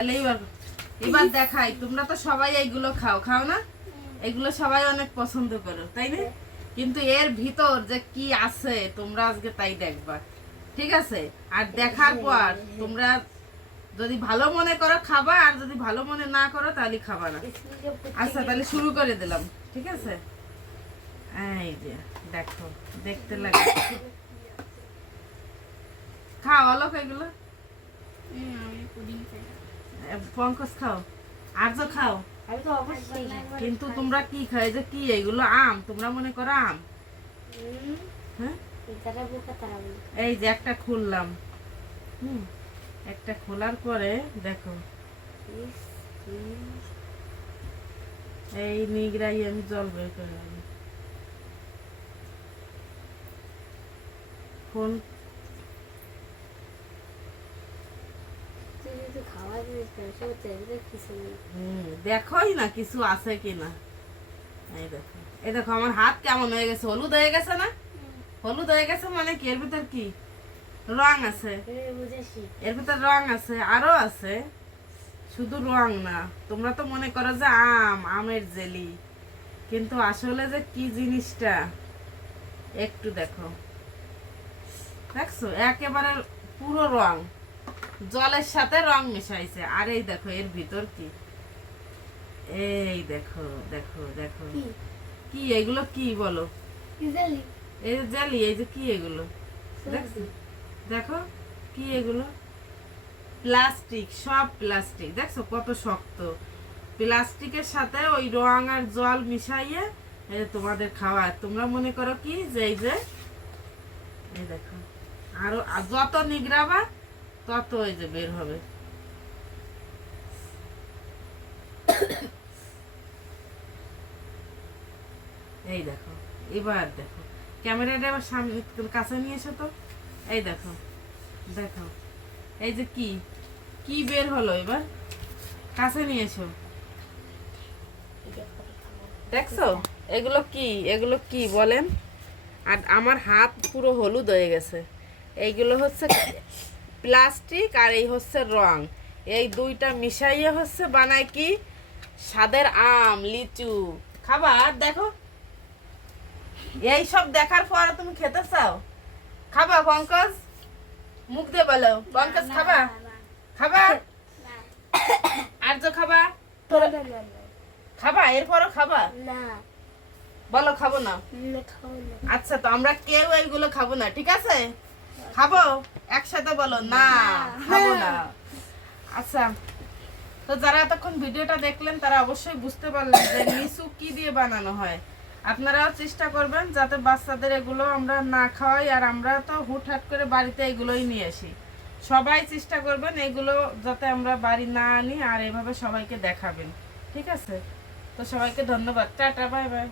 তাহলে এবার দেখাই, তোমরা তো সবাই এইগুলো খাও না? এগুলো সবাই অনেক পছন্দ করো, তাই না? কিন্তু এর ভিতর যে কি আছে তোমরা আজকে তাই দেখবা, ঠিক আছে? আর দেখার পর তোমরা যদি ভালো মনে করো খাবা, আর যদি ভালো মনে না করো তাহলে খাবা না। আচ্ছা, তাহলে শুরু করে দিলাম, ঠিক আছে? এই যে দেখো, দেখতে লাগে। খাও অলোক এগুলো, পঙ্কজ খাও, আর তো খাও। কিন্তু তোমরা কি খাই যে কি এগুলো আম, তোমরা মনে করো আম? হ্যাঁ, এই যে একটা খুললাম, একটা খোলার পরে দেখো এই নিগড়াই আমি জল বের করে ফোন দেখোই না কিছু আছে কিনা। এই দেখো, এই দেখো আমার হাত কেমন হয়ে গেছে, হলুদ হয়ে গেছে না? হলুদ হয়ে গেছে মানে কি এর ভিতর কি রং আছে? এর ভিতর রং আছে, আরো আছে, শুধু রং না। তোমরা তো মনে করো যে আমের জেলি, কিন্তু আসলে যে কি জিনিসটা একটু দেখো, দেখছো একেবারে পুরো রং, জলের সাথে রং মিশাইছে। আর এই দেখো এর ভিতর কি, এই দেখো দেখো দেখো কি এগুলো, কি বলো? এই যে জেলি, এই যে কি এগুলো দেখছো? দেখো কি এগুলো, প্লাস্টিক, সব প্লাস্টিক। দেখছো কত শক্ত, প্লাস্টিকের সাথে ওই রং আর জল মিশাইয়ে তোমাদের খাওয়া। তোমরা মনে করো কি যে এই যে এই দেখো, আরো যত নিগড়াবা তত এই যে বের হবে। এই দেখো, এবার দেখো ক্যামেরাটা এবার সামনে কাছে নিয়ে এসো তো। এই দেখো দেখো, এই যে কি কি বের হলো, এবার কাছে নিয়ে এসো। দেখছো এগুলো কি, এগুলো কি বলেন? আর আমার হাত পুরো হলুদ হয়ে গেছে। এইগুলো হচ্ছে প্লাস্টিক আর এই হচ্ছে রং, এই দুইটা মিশাইয়ে হচ্ছে বানায় কি স্বাদের আম, লিচু। খাবার দেখো, এই সব দেখার পর তুমি খেতে চাও? খাবা পঙ্কজ? মুখ দিয়ে বলো পঙ্কজ, খাবা? খাবা? আর যে খাবা? খাবা এরপরও খাবা? বলো খাবো না। আচ্ছা, তো আমরা কেউ এইগুলো খাবো না, ঠিক আছে? খাবো একসাথে বলো, না খাবো না। আচ্ছা, তো যারা এতক্ষণ ভিডিওটা দেখলেন তারা অবশ্যই বুঝতে পারলেন যে লিচু কি দিয়ে বানানো হয়। আপনারাও চেষ্টা করবেন যাতে বাচ্চাদের এগুলো আমরা না খাওয়াই, আর আমরা তো হুটহাট করে বাড়িতে এগুলোই নিয়ে আসি। সবাই চেষ্টা করবেন এগুলো যাতে আমরা বাড়ি না আনি, আর এভাবে সবাইকে দেখাবেন, ঠিক আছে? তো সবাইকে ধন্যবাদ, টাটা, বাই বাই।